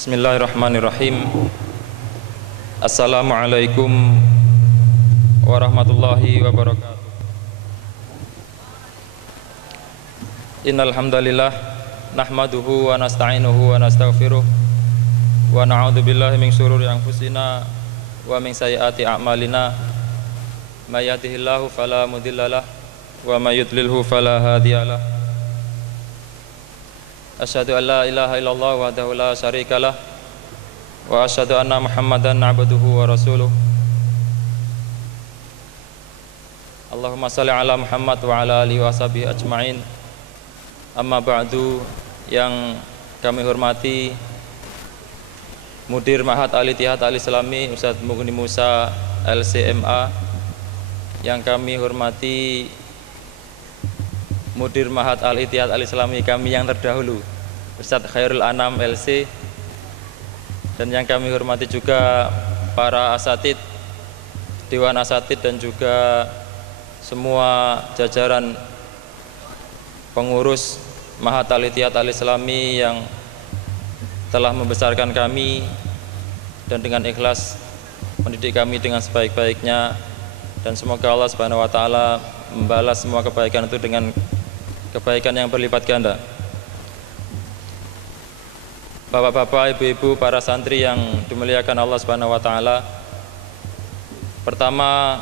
Bismillahirrahmanirrahim. Assalamualaikum warahmatullahi wabarakatuh. Innal hamdalillah nahmaduhu wa nasta'inuhu wa nastaghfiruh wa na'udzu billahi min syururi anfusina wa min sayyiati a'malina. May yahdihillahu fala mudhillalah wa may yudlilhu fala hadiyalah. Asyhadu an la ilaha illallah wahdahu la syarikalah wa asyhadu anna Muhammadan abduhu wa rasuluh. Allahumma shalli ala Muhammad wa ala alihi wa sahbihi ajmain. Amma ba'du, yang kami hormati Mudir Ma'had Al-Ittihad Al-Islami Ustaz Mughni Musa LCMA, yang kami hormati Mudir Ma'had Al-Ittihad Al-Islami kami yang terdahulu Ustaz Khairul Anam LC, dan yang kami hormati juga para asatid, Dewan Asatid, dan juga semua jajaran pengurus Ma'had Al-Ittihad Al-Islami yang telah membesarkan kami dan dengan ikhlas mendidik kami dengan sebaik-baiknya, dan semoga Allah Subhanahu wa taala membalas semua kebaikan itu dengan kebaikan yang berlipat ganda. Bapak-bapak, ibu-ibu, para santri yang dimuliakan Allah Subhanahu wa taala. Pertama,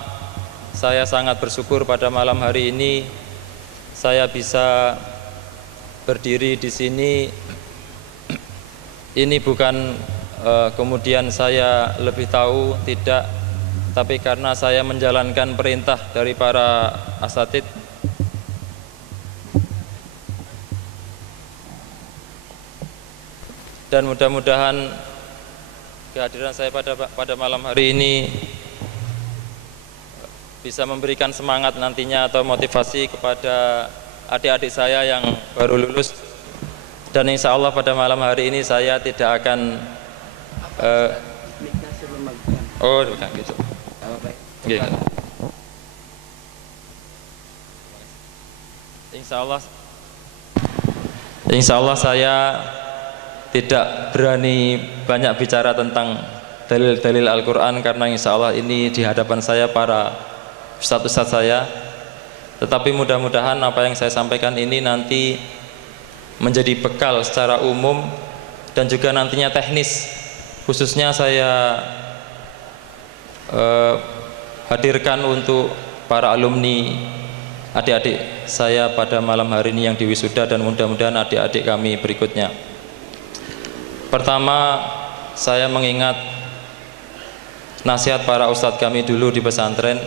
saya sangat bersyukur pada malam hari ini saya bisa berdiri di sini. Ini bukan kemudian saya lebih tahu, tidak, tapi karena saya menjalankan perintah dari para asatid. Dan mudah-mudahan kehadiran saya pada malam hari ini bisa memberikan semangat nantinya atau motivasi kepada adik-adik saya yang baru lulus. Dan insya Allah pada malam hari ini saya tidak akan bukan gitu. Insya Allah saya tidak berani banyak bicara tentang dalil-dalil Al-Quran, karena insya Allah ini di hadapan saya para ustadz-ustadz saya. Tetapi mudah-mudahan apa yang saya sampaikan ini nanti menjadi bekal secara umum dan juga nantinya teknis. Khususnya saya hadirkan untuk para alumni, adik-adik saya pada malam hari ini yang diwisuda, dan mudah-mudahan adik-adik kami berikutnya. Pertama, saya mengingat nasihat para ustadz kami dulu di pesantren,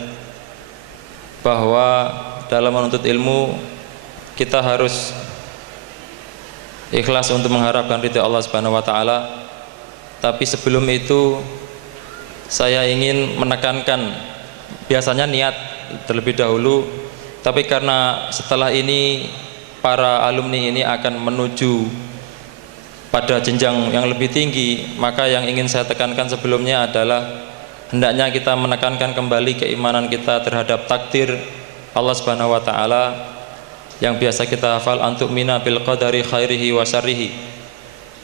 bahwa dalam menuntut ilmu kita harus ikhlas untuk mengharapkan ridha Allah Subhanahu wa taala. Tapi sebelum itu saya ingin menekankan, biasanya niat terlebih dahulu, tapi karena setelah ini para alumni ini akan menuju pada jenjang yang lebih tinggi, maka yang ingin saya tekankan sebelumnya adalah hendaknya kita menekankan kembali keimanan kita terhadap takdir Allah Subhanahu wa taala yang biasa kita hafal, antu'mina bil qadari khairihi wa syarrihi.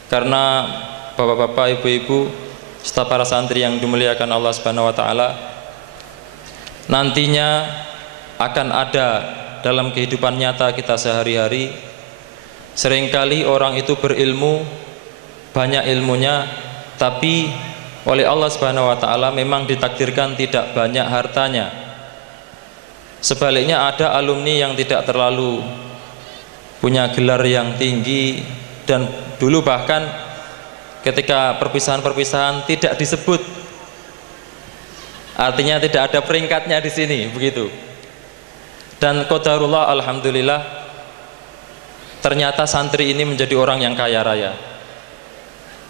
Karena bapak-bapak, ibu-ibu, serta para santri yang dimuliakan Allah Subhanahu wa taala, nantinya akan ada dalam kehidupan nyata kita sehari-hari. Seringkali orang itu berilmu, banyak ilmunya, tapi oleh Allah Subhanahu wa taala memang ditakdirkan tidak banyak hartanya. Sebaliknya ada alumni yang tidak terlalu punya gelar yang tinggi, dan dulu bahkan ketika perpisahan-perpisahan tidak disebut, artinya tidak ada peringkatnya di sini, begitu. Dan qadarullah, alhamdulillah, ternyata santri ini menjadi orang yang kaya raya.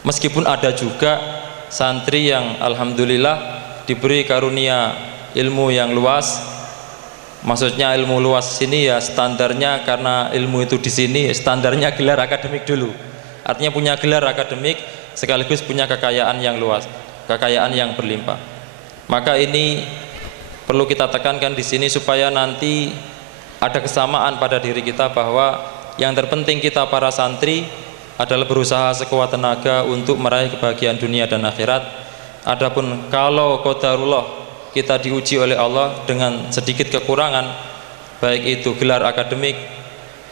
Meskipun ada juga santri yang alhamdulillah diberi karunia ilmu yang luas. Maksudnya ilmu luas sini ya standarnya, karena ilmu itu di sini standarnya gelar akademik dulu. Artinya punya gelar akademik sekaligus punya kekayaan yang luas, kekayaan yang berlimpah. Maka ini perlu kita tekankan di sini supaya nanti ada kesamaan pada diri kita, bahwa yang terpenting kita para santri adalah berusaha sekuat tenaga untuk meraih kebahagiaan dunia dan akhirat. Adapun kalau qadarullah kita diuji oleh Allah dengan sedikit kekurangan, baik itu gelar akademik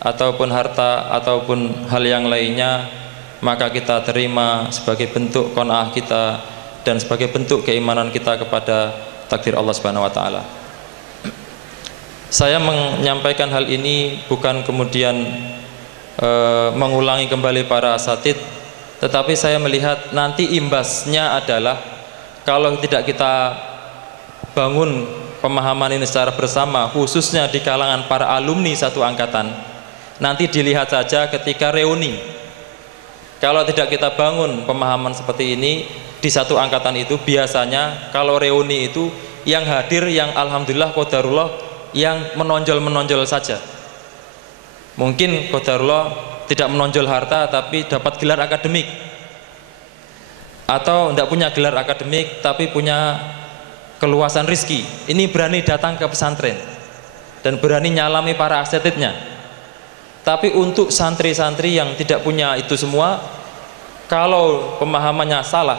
ataupun harta ataupun hal yang lainnya, maka kita terima sebagai bentuk qanaah kita dan sebagai bentuk keimanan kita kepada takdir Allah Subhanahu wa taala. Saya menyampaikan hal ini bukan kemudian mengulangi kembali para asatid, tetapi saya melihat nanti imbasnya adalah kalau tidak kita bangun pemahaman ini secara bersama, khususnya di kalangan para alumni satu angkatan, nanti dilihat saja ketika reuni. Kalau tidak kita bangun pemahaman seperti ini di satu angkatan itu, biasanya kalau reuni itu yang hadir, yang alhamdulillah qadarullah, yang menonjol-menonjol saja. Mungkin qadarullah tidak menonjol harta tapi dapat gelar akademik, atau tidak punya gelar akademik tapi punya keluasan rizki. Ini berani datang ke pesantren dan berani nyalami para asatidnya. Tapi untuk santri-santri yang tidak punya itu semua, kalau pemahamannya salah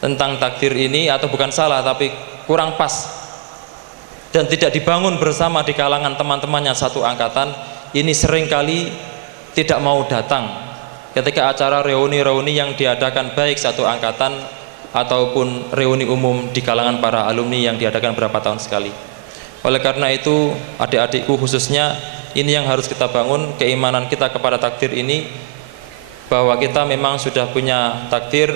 tentang takdir ini, atau bukan salah tapi kurang pas dan tidak dibangun bersama di kalangan teman-temannya satu angkatan, ini seringkali tidak mau datang ketika acara reuni-reuni yang diadakan baik satu angkatan ataupun reuni umum di kalangan para alumni yang diadakan berapa tahun sekali. Oleh karena itu, adik-adikku khususnya, ini yang harus kita bangun, keimanan kita kepada takdir ini, bahwa kita memang sudah punya takdir,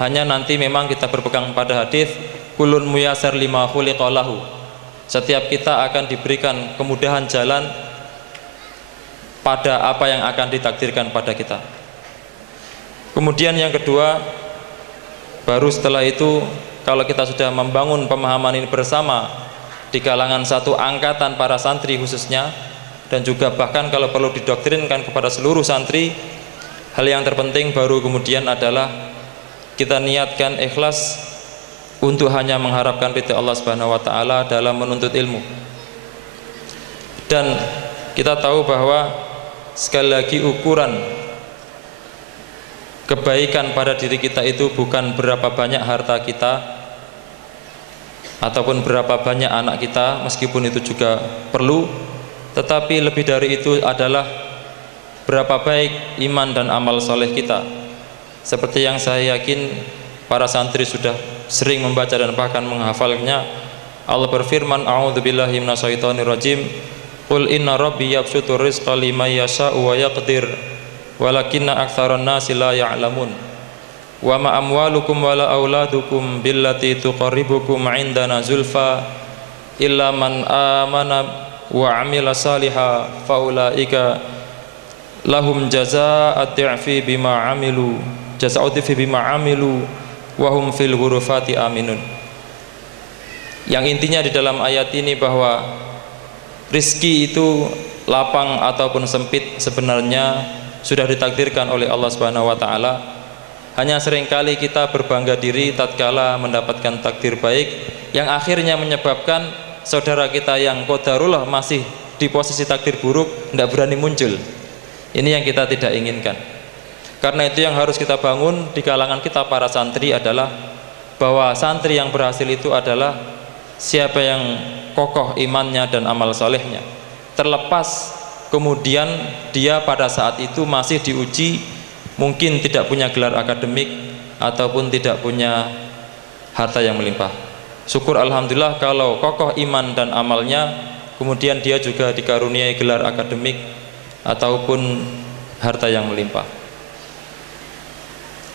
hanya nanti memang kita berpegang pada hadis kulun muyassar lima khuliqa lahu. Setiap kita akan diberikan kemudahan jalan pada apa yang akan ditakdirkan pada kita. Kemudian yang kedua, baru setelah itu, kalau kita sudah membangun pemahaman ini bersama di kalangan satu angkatan para santri khususnya, dan juga bahkan kalau perlu didoktrinkan kepada seluruh santri, hal yang terpenting baru kemudian adalah kita niatkan ikhlas untuk hanya mengharapkan ridha Allah Subhanahu wa taala dalam menuntut ilmu. Dan kita tahu bahwa sekali lagi ukuran kebaikan pada diri kita itu bukan berapa banyak harta kita ataupun berapa banyak anak kita, meskipun itu juga perlu, tetapi lebih dari itu adalah berapa baik iman dan amal soleh kita. Seperti yang saya yakin para santri sudah sering membaca dan bahkan menghafalnya, Allah berfirman, a'udzubillahi minasyaitonirrajim, qul inna rabbi yabsutur rizqa liman yasha'u wa yaqdir walakinna aktsaran nasi la ya'lamun wa ma amwalukum wala auladukum billati tuqarribukum 'indana zulfa illa man amana wa 'amila salihan faulaika lahum jazaa'ud dhi'fi bima 'amilu jazaa'ud dhi'fi bima 'amilu wa hum fil ghurufati aminun. Yang intinya di dalam ayat ini bahwa rizki itu lapang ataupun sempit sebenarnya sudah ditakdirkan oleh Allah Subhanahu wa taala. Hanya seringkali kita berbangga diri tatkala mendapatkan takdir baik yang akhirnya menyebabkan saudara kita yang qadarullah masih di posisi takdir buruk tidak berani muncul. Ini yang kita tidak inginkan. Karena itu yang harus kita bangun di kalangan kita para santri adalah bahwa santri yang berhasil itu adalah siapa yang kokoh imannya dan amal solehnya, terlepas kemudian dia pada saat itu masih diuji, mungkin tidak punya gelar akademik ataupun tidak punya harta yang melimpah. Syukur alhamdulillah kalau kokoh iman dan amalnya, kemudian dia juga dikaruniai gelar akademik ataupun harta yang melimpah.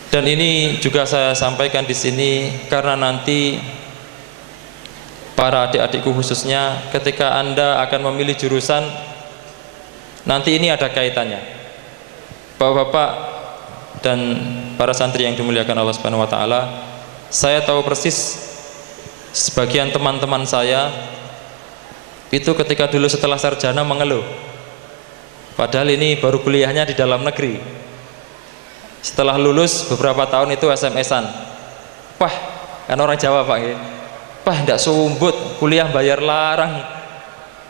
Dan ini juga saya sampaikan di sini karena nanti para adik-adikku khususnya, ketika Anda akan memilih jurusan, nanti ini ada kaitannya. Bapak-bapak dan para santri yang dimuliakan Allah Subhanahu wa taala, saya tahu persis sebagian teman-teman saya itu ketika dulu setelah sarjana mengeluh. Padahal ini baru kuliahnya di dalam negeri. Setelah lulus beberapa tahun itu SMS-an. Wah, kan orang Jawa Pak ya. Wah, ndak sumbut, kuliah bayar larang,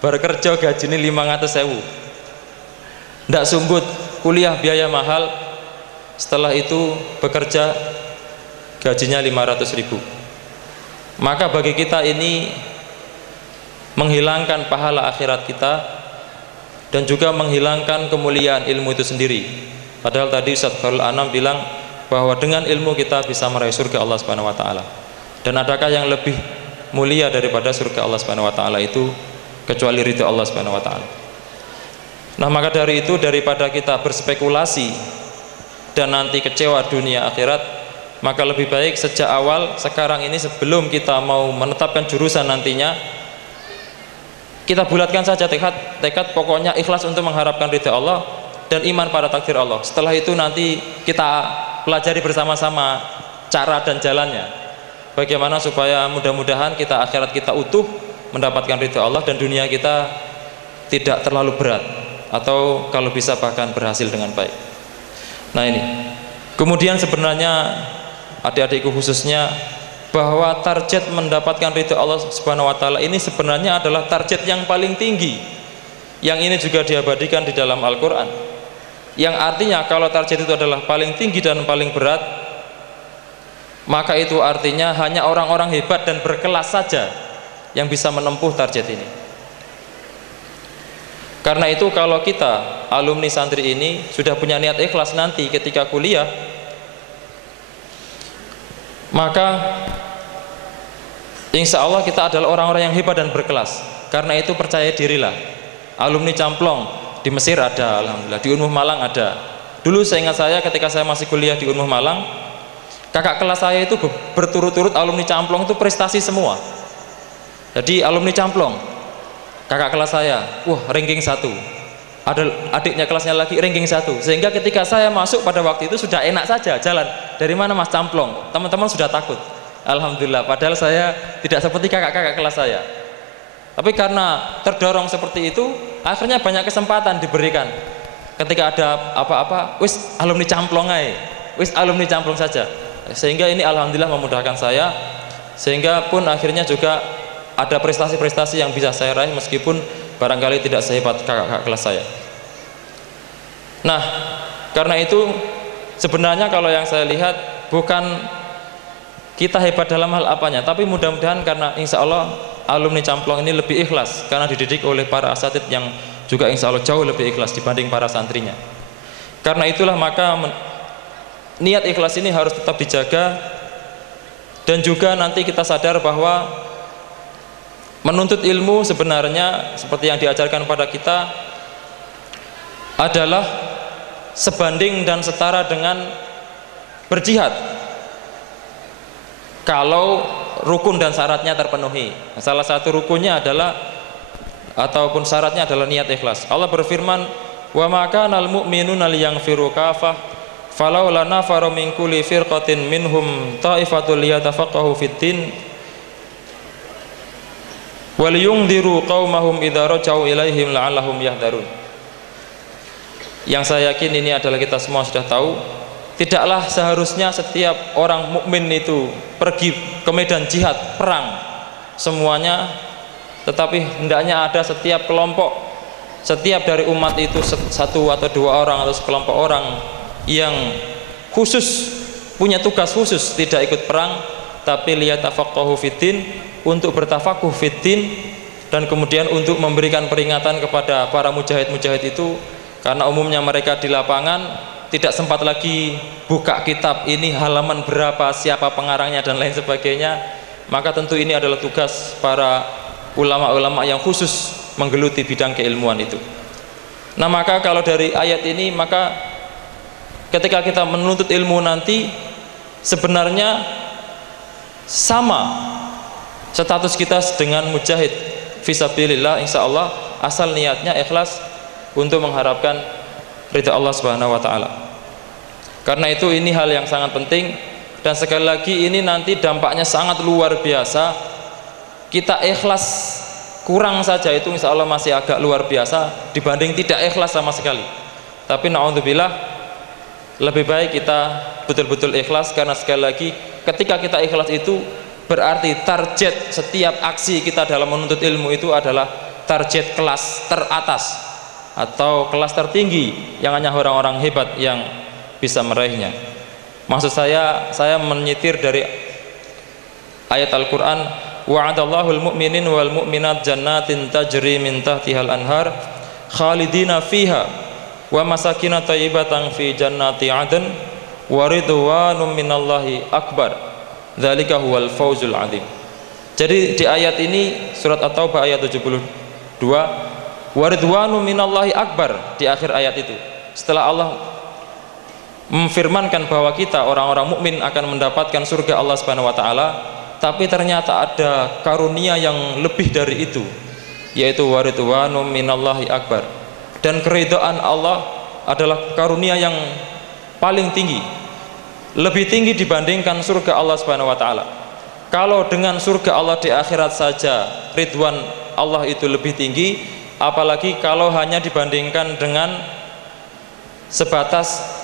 berkerja gaji ini 500.000. Ndak sumbut, kuliah biaya mahal, setelah itu bekerja gajinya 500.000. Maka bagi kita ini menghilangkan pahala akhirat kita dan juga menghilangkan kemuliaan ilmu itu sendiri. Padahal tadi Ustaz Khairul Anam bilang bahwa dengan ilmu kita bisa meraih surga Allah Subhanahu wa taala. Dan adakah yang lebih mulia daripada surga Allah Subhanahu wa taala itu kecuali ridha Allah Subhanahu wa taala. Nah, maka dari itu daripada kita berspekulasi dan nanti kecewa dunia akhirat, maka lebih baik sejak awal sekarang ini sebelum kita mau menetapkan jurusan nantinya, kita bulatkan saja tekad pokoknya ikhlas untuk mengharapkan ridha Allah dan iman pada takdir Allah. Setelah itu nanti kita pelajari bersama-sama cara dan jalannya, bagaimana supaya mudah-mudahan kita akhirat kita utuh mendapatkan ridha Allah dan dunia kita tidak terlalu berat, atau kalau bisa bahkan berhasil dengan baik. Nah ini kemudian sebenarnya adik-adikku khususnya, bahwa target mendapatkan ridha Allah Subhanahu wa taala ini sebenarnya adalah target yang paling tinggi, yang ini juga diabadikan di dalam Al-Quran, yang artinya kalau target itu adalah paling tinggi dan paling berat, maka itu artinya hanya orang-orang hebat dan berkelas saja yang bisa menempuh target ini. Karena itu kalau kita alumni santri ini sudah punya niat ikhlas nanti ketika kuliah, maka insya Allah kita adalah orang-orang yang hebat dan berkelas. Karena itu percaya dirilah. Alumni Camplong di Mesir ada, alhamdulillah. Di Unmuh Malang ada. Dulu saya ingat saya ketika saya masih kuliah di Unmuh Malang, kakak kelas saya itu berturut-turut alumni Camplong itu prestasi semua. Jadi alumni Camplong, kakak kelas saya, ranking 1. Ada adiknya kelasnya lagi ranking 1. Sehingga ketika saya masuk pada waktu itu sudah enak saja jalan. Dari mana Mas Camplong? Teman-teman sudah takut. Alhamdulillah, padahal saya tidak seperti kakak-kakak kelas saya. Tapi karena terdorong seperti itu, akhirnya banyak kesempatan diberikan. Ketika ada apa-apa, wis alumni Camplong aja, wis alumni Camplong saja. Sehingga ini alhamdulillah memudahkan saya, sehingga pun akhirnya juga ada prestasi-prestasi yang bisa saya raih meskipun barangkali tidak sehebat kakak-kakak kelas saya. Nah, karena itu sebenarnya kalau yang saya lihat bukan kita hebat dalam hal apanya, tapi mudah-mudahan karena insya Allah alumni Camplong ini lebih ikhlas karena dididik oleh para asatid yang juga insya Allah jauh lebih ikhlas dibanding para santrinya. Karena itulah maka niat ikhlas ini harus tetap dijaga, dan juga nanti kita sadar bahwa menuntut ilmu sebenarnya seperti yang diajarkan pada kita adalah sebanding dan setara dengan berjihad kalau rukun dan syaratnya terpenuhi. Salah satu rukunnya adalah ataupun syaratnya adalah niat ikhlas. Allah berfirman, wa ma kanal mu'minuna liyanfiru kafah falaula nafaru min kulli firqatin minhum ta'ifatul liyatafaqahu fid-din wal yungdiru qaumahum idza rajau ilaihim la'allahum yahdharun. Yang saya yakin ini adalah kita semua sudah tahu, tidaklah seharusnya setiap orang mukmin itu pergi ke medan jihad perang semuanya, tetapi hendaknya ada setiap kelompok, setiap dari umat itu satu atau dua orang atau sekelompok orang yang khusus punya tugas khusus tidak ikut perang, tapi liyatafaqahu fiddin, untuk bertafakuh fiddin, dan kemudian untuk memberikan peringatan kepada para mujahid-mujahid itu, karena umumnya mereka di lapangan tidak sempat lagi buka kitab ini halaman berapa, siapa pengarangnya dan lain sebagainya. Maka tentu ini adalah tugas para ulama-ulama yang khusus menggeluti bidang keilmuan itu. Nah, maka kalau dari ayat ini, maka ketika kita menuntut ilmu nanti sebenarnya sama status kita dengan mujahid fisabilillah insyaallah, asal niatnya ikhlas untuk mengharapkan ridha Allah Subhanahu wa taala. Karena itu ini hal yang sangat penting, dan sekali lagi ini nanti dampaknya sangat luar biasa. Kita ikhlas kurang saja itu insya Allah masih agak luar biasa dibanding tidak ikhlas sama sekali. Tapi na'udzubillah, lebih baik kita betul-betul ikhlas, karena sekali lagi ketika kita ikhlas itu berarti target setiap aksi kita dalam menuntut ilmu itu adalah target kelas teratas atau kelas tertinggi yang hanya orang-orang hebat yang bisa meraihnya. Maksud saya menyitir dari ayat Al-Quran, wa'adallahu al-mu'minin wal mu'minat jannatin tajri min tahtihal anhar khalidina fiha wa masakina thayyibatan fi jannati adn wa ridwanum minallahi akbar dzalika huwal fawzul adzim. Jadi di ayat ini surat At-Taubah ayat 72, wa ridwanum minallahi akbar di akhir ayat itu. Setelah Allah memfirmankan bahwa kita orang-orang mukmin akan mendapatkan surga Allah Subhanahu wa taala, tapi ternyata ada karunia yang lebih dari itu, yaitu waridwanum minallahi akbar. Dan keridhaan Allah adalah karunia yang paling tinggi, lebih tinggi dibandingkan surga Allah Subhanahu wa taala. Kalau dengan surga Allah di akhirat saja ridwan Allah itu lebih tinggi, apalagi kalau hanya dibandingkan dengan sebatas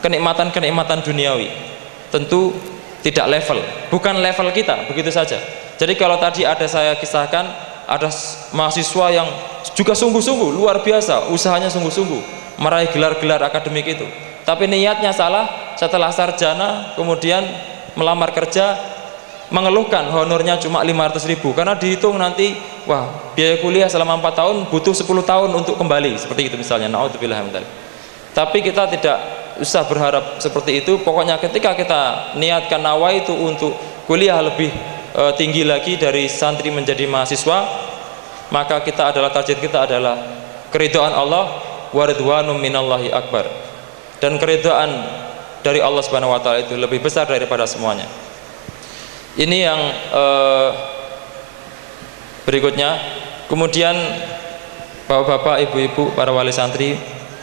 kenikmatan-kenikmatan duniawi, tentu tidak level, bukan level kita, begitu saja. Jadi kalau tadi ada saya kisahkan, ada mahasiswa yang juga sungguh-sungguh, luar biasa, usahanya sungguh-sungguh, meraih gelar-gelar akademik itu. Tapi niatnya salah, setelah sarjana, kemudian melamar kerja, mengeluhkan honornya cuma 500.000, karena dihitung nanti, wah biaya kuliah selama 4 tahun, butuh 10 tahun untuk kembali, seperti itu misalnya, na'udzubillah min dzalik. Tapi kita tidak usah berharap seperti itu. Pokoknya ketika kita niatkan nawaitu untuk kuliah lebih tinggi lagi dari santri menjadi mahasiswa, maka kita adalah target kita adalah keridhaan Allah, waridwanum minallahi akbar. Dan keridhaan dari Allah Subhanahu wa taala itu lebih besar daripada semuanya. Ini yang berikutnya. Kemudian bapak-bapak, ibu-ibu, para wali santri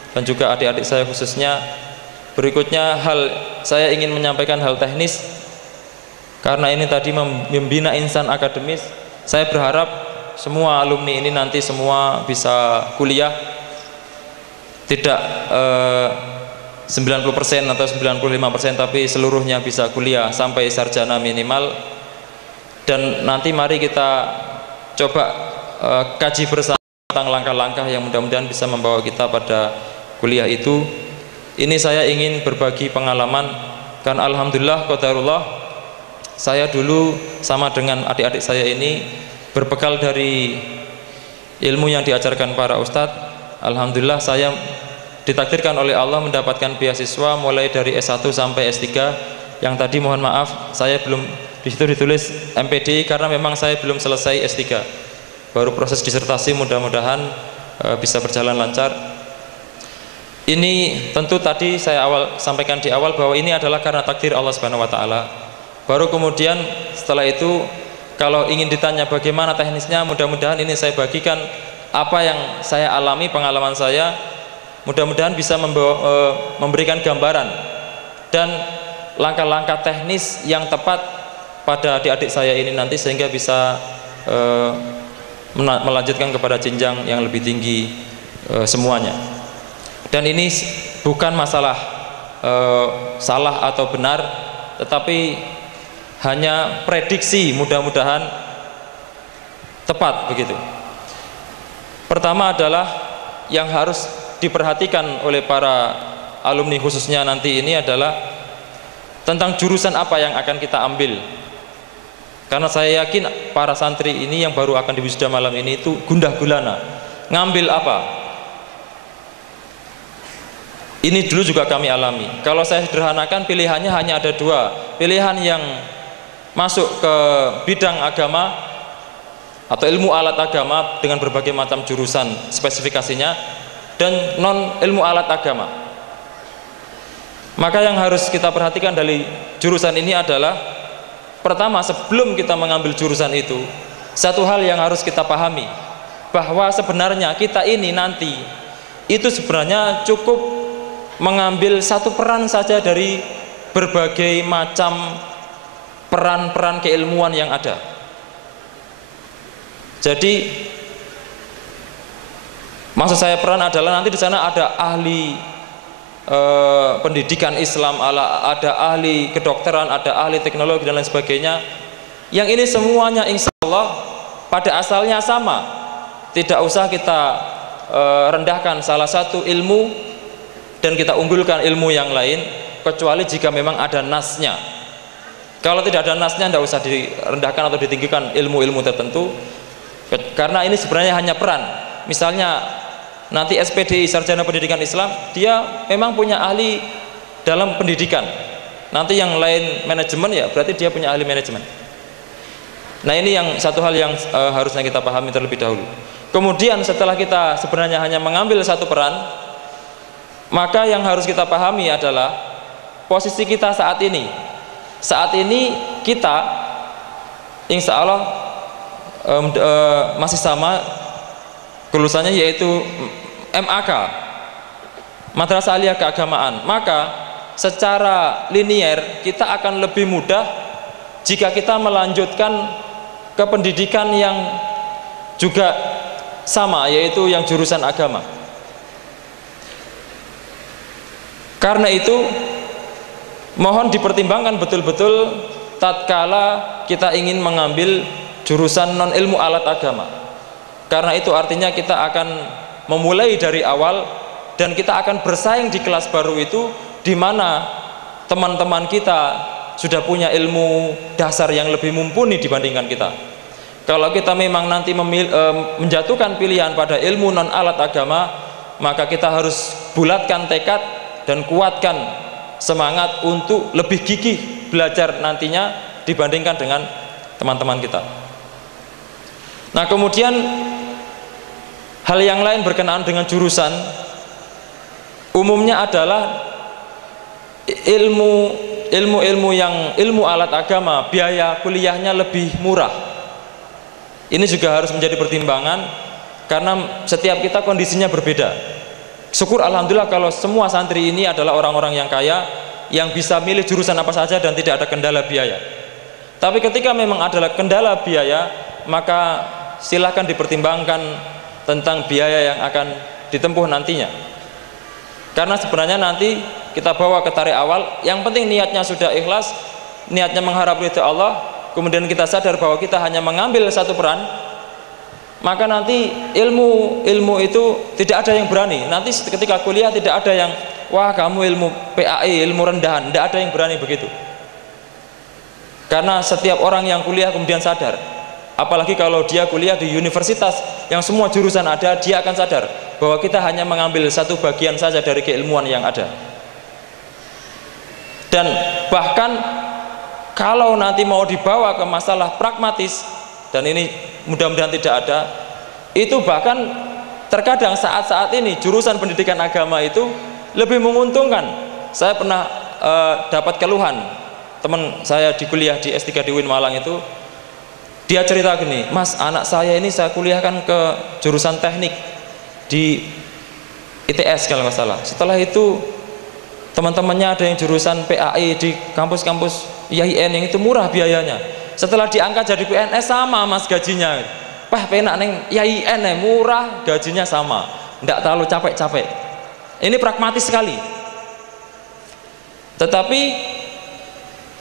dan juga adik-adik saya khususnya, berikutnya saya ingin menyampaikan hal teknis, karena ini tadi membina insan akademis. Saya berharap semua alumni ini nanti semua bisa kuliah, tidak 90% atau 95%, tapi seluruhnya bisa kuliah sampai sarjana minimal. Dan nanti mari kita coba kaji bersama tentang langkah-langkah yang mudah-mudahan bisa membawa kita pada kuliah itu. Ini saya ingin berbagi pengalaman, karena alhamdulillah qadarullah, saya dulu sama dengan adik-adik saya ini berbekal dari ilmu yang diajarkan para ustadz. Alhamdulillah saya ditakdirkan oleh Allah mendapatkan beasiswa mulai dari S1 sampai S3. Yang tadi mohon maaf saya belum, disitu ditulis MPDI karena memang saya belum selesai S3, baru proses disertasi, mudah-mudahan bisa berjalan lancar. Ini tentu tadi saya sampaikan di awal bahwa ini adalah karena takdir Allah Subhanahu wa taala. Baru kemudian setelah itu kalau ingin ditanya bagaimana teknisnya, mudah-mudahan ini saya bagikan apa yang saya alami, pengalaman saya, mudah-mudahan bisa memberikan gambaran dan langkah-langkah teknis yang tepat pada adik-adik saya ini nanti, sehingga bisa melanjutkan kepada jenjang yang lebih tinggi semuanya. Dan ini bukan masalah salah atau benar, tetapi hanya prediksi, mudah-mudahan tepat begitu. Pertama adalah yang harus diperhatikan oleh para alumni khususnya nanti ini adalah tentang jurusan apa yang akan kita ambil. Karena saya yakin para santri ini yang baru akan diwisuda malam ini itu gundah gulana ngambil apa. Ini dulu juga kami alami. Kalau saya sederhanakan, pilihannya hanya ada dua. Pilihan yang masuk ke bidang agama atau ilmu alat agama dengan berbagai macam jurusan spesifikasinya, dan non ilmu alat agama. Maka yang harus kita perhatikan dari jurusan ini adalah, pertama, sebelum kita mengambil jurusan itu, satu hal yang harus kita pahami, bahwa sebenarnya kita ini nanti itu sebenarnya cukup mengambil satu peran saja dari berbagai macam peran-peran keilmuan yang ada. Jadi maksud saya peran adalah nanti di sana ada ahli pendidikan Islam, ada ahli kedokteran, ada ahli teknologi dan lain sebagainya. Yang ini semuanya insya Allah pada asalnya sama. Tidak usah kita rendahkan salah satu ilmu dan kita unggulkan ilmu yang lain, kecuali jika memang ada nasnya. Kalau tidak ada nasnya, tidak usah direndahkan atau ditinggikan ilmu-ilmu tertentu, karena ini sebenarnya hanya peran. Misalnya nanti SPDI, Sarjana Pendidikan Islam, dia memang punya ahli dalam pendidikan. Nanti yang lain manajemen, ya berarti dia punya ahli manajemen. Nah, ini yang satu hal yang harusnya kita pahami terlebih dahulu. Kemudian setelah kita sebenarnya hanya mengambil satu peran, maka yang harus kita pahami adalah posisi kita saat ini. Saat ini kita insya Allah masih sama kelulusannya, yaitu MAK, Madrasah Aliyah Keagamaan. Maka secara linier kita akan lebih mudah jika kita melanjutkan ke pendidikan yang juga sama, yaitu yang jurusan agama. Karena itu mohon dipertimbangkan betul-betul tatkala kita ingin mengambil jurusan non ilmu alat agama. Karena itu artinya kita akan memulai dari awal, dan kita akan bersaing di kelas baru itu, di mana teman-teman kita sudah punya ilmu dasar yang lebih mumpuni dibandingkan kita. Kalau kita memang nanti menjatuhkan pilihan pada ilmu non alat agama, maka kita harus bulatkan tekad dan kuatkan semangat untuk lebih gigih belajar nantinya dibandingkan dengan teman-teman kita. Nah, kemudian hal yang lain berkenaan dengan jurusan umumnya adalah ilmu yang ilmu alat agama, biaya kuliahnya lebih murah. Ini juga harus menjadi pertimbangan, karena setiap kita kondisinya berbeda. Syukur alhamdulillah kalau semua santri ini adalah orang-orang yang kaya, yang bisa milih jurusan apa saja dan tidak ada kendala biaya. Tapi ketika memang adalah kendala biaya, maka silakan dipertimbangkan tentang biaya yang akan ditempuh nantinya. Karena sebenarnya nanti kita bawa ke tarik awal, yang penting niatnya sudah ikhlas, niatnya mengharap ridha Allah, kemudian kita sadar bahwa kita hanya mengambil satu peran, maka nanti ilmu itu tidak ada yang berani. Nanti ketika kuliah tidak ada yang, wah kamu ilmu PAI, ilmu rendahan, tidak ada yang berani begitu. Karena setiap orang yang kuliah kemudian sadar, apalagi kalau dia kuliah di universitas yang semua jurusan ada, dia akan sadar bahwa kita hanya mengambil satu bagian saja dari keilmuan yang ada. Dan bahkan kalau nanti mau dibawa ke masalah pragmatis, dan ini mudah-mudahan tidak ada, itu bahkan terkadang saat-saat ini jurusan pendidikan agama itu lebih menguntungkan. Saya pernah dapat keluhan teman saya di kuliah di S3 di UIN Malang itu, dia cerita gini, Mas, anak saya ini saya kuliahkan ke jurusan teknik di ITS kalau nggak salah. Setelah itu teman-temannya ada yang jurusan PAI di kampus-kampus IAIN yang itu murah biayanya. Setelah diangkat jadi PNS sama Mas gajinya. Wah, penak neng IAIN murah, gajinya sama, tidak terlalu capek-capek. Ini pragmatis sekali. Tetapi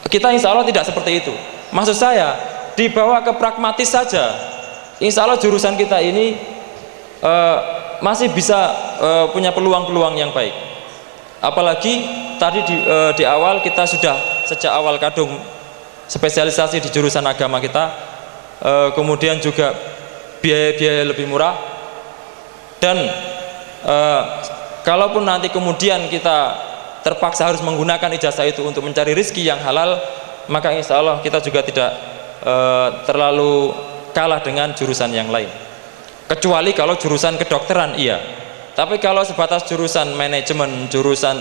kita insya Allah tidak seperti itu. Maksud saya, dibawa ke pragmatis saja, insya Allah jurusan kita ini masih bisa punya peluang-peluang yang baik. Apalagi tadi di awal kita sudah sejak awal kadung spesialisasi di jurusan agama kita, kemudian juga biaya-biaya lebih murah, dan kalaupun nanti kemudian kita terpaksa harus menggunakan ijazah itu untuk mencari rezeki yang halal, maka insya Allah kita juga tidak terlalu kalah dengan jurusan yang lain, kecuali kalau jurusan kedokteran iya. Tapi kalau sebatas jurusan manajemen, jurusan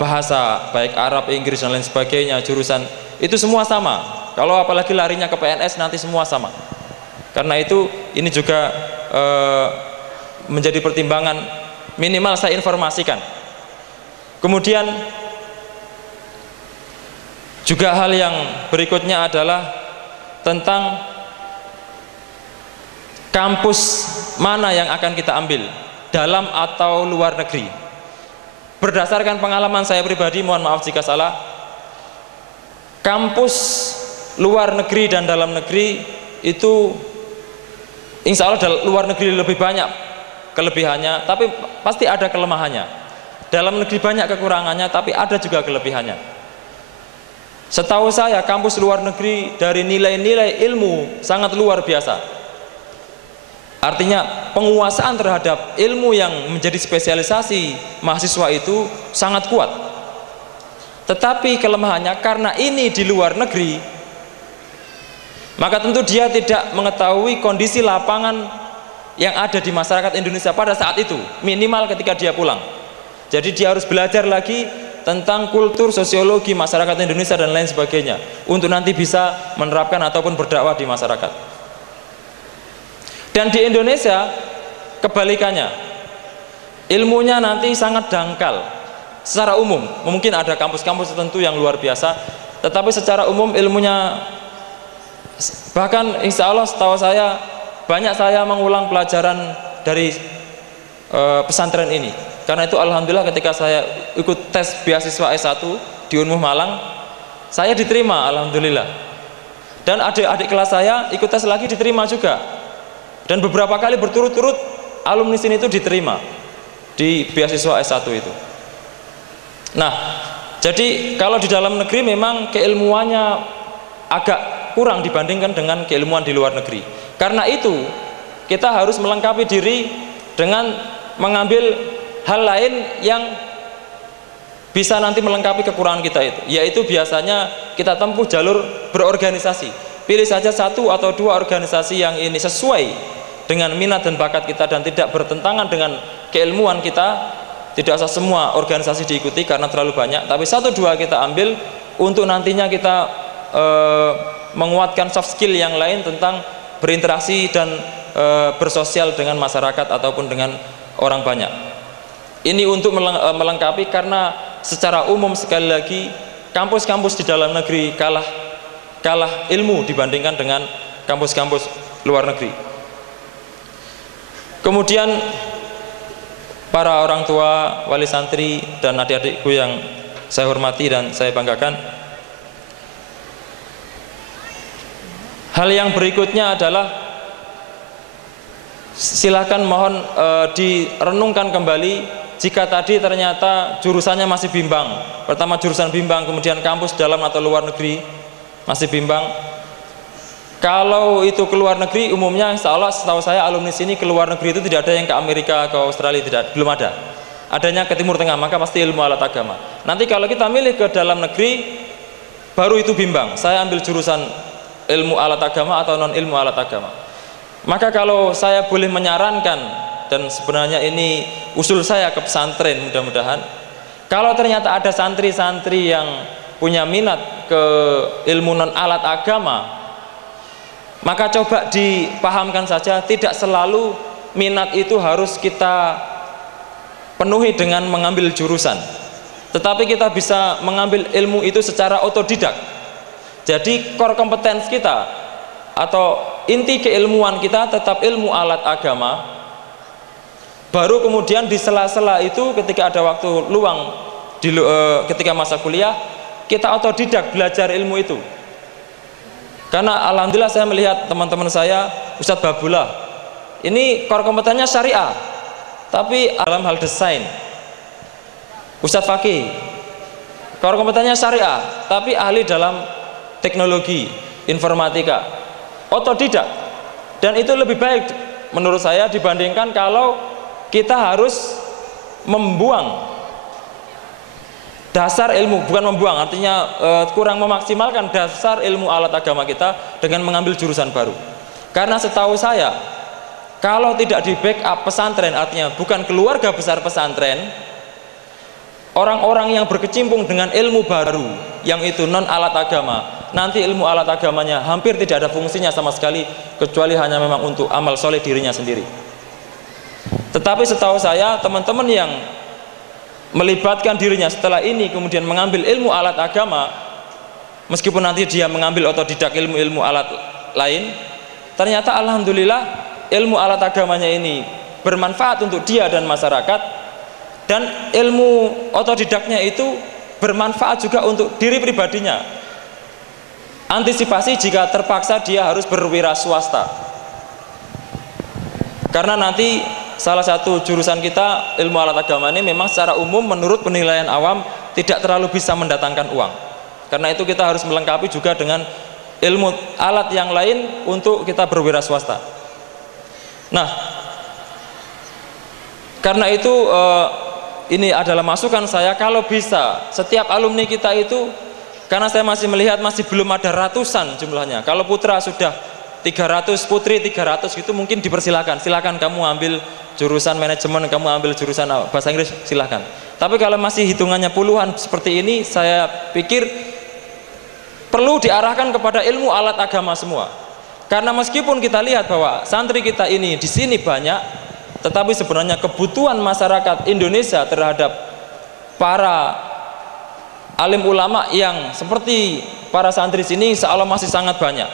bahasa baik Arab, Inggris dan lain sebagainya, jurusan itu semua sama. Kalau apalagi larinya ke PNS nanti semua sama. Karena itu ini juga menjadi pertimbangan, minimal saya informasikan. Kemudian juga hal yang berikutnya adalah tentang kampus mana yang akan kita ambil, dalam atau luar negeri. Berdasarkan pengalaman saya pribadi, mohon maaf jika salah, kampus luar negeri dan dalam negeri itu insya Allah luar negeri lebih banyak kelebihannya, tapi pasti ada kelemahannya. Dalam negeri banyak kekurangannya, tapi ada juga kelebihannya. Setahu saya kampus luar negeri dari nilai-nilai ilmu sangat luar biasa. Artinya penguasaan terhadap ilmu yang menjadi spesialisasi mahasiswa itu sangat kuat. Tetapi kelemahannya karena ini di luar negeri, maka tentu dia tidak mengetahui kondisi lapangan yang ada di masyarakat Indonesia pada saat itu, minimal ketika dia pulang. Jadi dia harus belajar lagi tentang kultur, sosiologi masyarakat Indonesia dan lain sebagainya untuk nanti bisa menerapkan ataupun berdakwah di masyarakat. Dan di Indonesia kebalikannya, ilmunya nanti sangat dangkal secara umum. Mungkin ada kampus-kampus tertentu yang luar biasa, tetapi secara umum ilmunya, bahkan insya Allah setahu saya banyak saya mengulang pelajaran dari pesantren ini. Karena itu alhamdulillah ketika saya ikut tes beasiswa S1 di Unmuh Malang, saya diterima alhamdulillah. Dan adik-adik kelas saya ikut tes lagi diterima juga. Dan beberapa kali berturut-turut alumni sini itu diterima di beasiswa S1 itu. Nah, jadi kalau di dalam negeri memang keilmuannya agak kurang dibandingkan dengan keilmuan di luar negeri. Karena itu kita harus melengkapi diri dengan mengambil hal lain yang bisa nanti melengkapi kekurangan kita itu, yaitu biasanya kita tempuh jalur berorganisasi. Pilih saja satu atau dua organisasi yang ini sesuai dengan minat dan bakat kita dan tidak bertentangan dengan keilmuan kita. Tidak usah semua organisasi diikuti karena terlalu banyak, tapi satu dua kita ambil untuk nantinya kita menguatkan soft skill yang lain tentang berinteraksi dan bersosial dengan masyarakat ataupun dengan orang banyak. Ini untuk melengkapi, karena secara umum sekali lagi kampus-kampus di dalam negeri kalah ilmu dibandingkan dengan kampus-kampus luar negeri. Kemudian para orang tua, wali santri dan adik-adikku yang saya hormati dan saya banggakan, hal yang berikutnya adalah silakan mohon direnungkan kembali. Jika tadi ternyata jurusannya masih bimbang, pertama jurusan bimbang, kemudian kampus dalam atau luar negeri masih bimbang. Kalau itu ke luar negeri, umumnya insya Allah setahu saya alumni sini ke luar negeri itu tidak ada yang ke Amerika, ke Australia, belum ada. Adanya ke Timur Tengah, maka pasti ilmu alat agama. Nanti kalau kita milih ke dalam negeri, baru itu bimbang. Saya ambil jurusan ilmu alat agama atau non ilmu alat agama. Maka kalau saya boleh menyarankan, dan sebenarnya ini usul saya ke pesantren, mudah-mudahan kalau ternyata ada santri-santri yang punya minat ke ilmu non alat agama, maka coba dipahamkan saja, tidak selalu minat itu harus kita penuhi dengan mengambil jurusan, tetapi kita bisa mengambil ilmu itu secara otodidak. Jadi core kompetens kita atau inti keilmuan kita tetap ilmu alat agama. Baru kemudian di sela-sela itu ketika ada waktu luang ketika masa kuliah, kita otodidak belajar ilmu itu. Karena alhamdulillah saya melihat teman-teman saya, Ustadz Babullah ini core kompetennya syariah, tapi dalam hal desain. Ustadz Fakih core kompetennya syariah, tapi ahli dalam teknologi informatika, otodidak. Dan itu lebih baik menurut saya dibandingkan kalau kita harus membuang dasar ilmu, bukan membuang, artinya kurang memaksimalkan dasar ilmu alat agama kita dengan mengambil jurusan baru. Karena setahu saya, kalau tidak di backup pesantren, artinya bukan keluarga besar pesantren, orang-orang yang berkecimpung dengan ilmu baru yang itu non alat agama, nanti ilmu alat agamanya hampir tidak ada fungsinya sama sekali, kecuali hanya memang untuk amal soleh dirinya sendiri. Tetapi setahu saya teman-teman yang melibatkan dirinya setelah ini kemudian mengambil ilmu alat agama, meskipun nanti dia mengambil otodidak ilmu-ilmu alat lain, ternyata alhamdulillah ilmu alat agamanya ini bermanfaat untuk dia dan masyarakat, dan ilmu otodidaknya itu bermanfaat juga untuk diri pribadinya. Antisipasi jika terpaksa dia harus berwira swasta, karena nanti salah satu jurusan kita ilmu alat agama ini memang secara umum menurut penilaian awam tidak terlalu bisa mendatangkan uang. Karena itu kita harus melengkapi juga dengan ilmu alat yang lain untuk kita berwira swasta. Nah, karena itu ini adalah masukan saya, kalau bisa setiap alumni kita itu, karena saya masih melihat masih belum ada ratusan jumlahnya. Kalau putra sudah 300, putri 300 gitu, mungkin dipersilakan. Silakan kamu ambil jurusan manajemen, kamu ambil jurusan bahasa Inggris, silakan. Tapi kalau masih hitungannya puluhan seperti ini, saya pikir perlu diarahkan kepada ilmu alat agama semua. Karena meskipun kita lihat bahwa santri kita ini di sini banyak, tetapi sebenarnya kebutuhan masyarakat Indonesia terhadap para alim ulama yang seperti para santri sini insya Allah masih sangat banyak.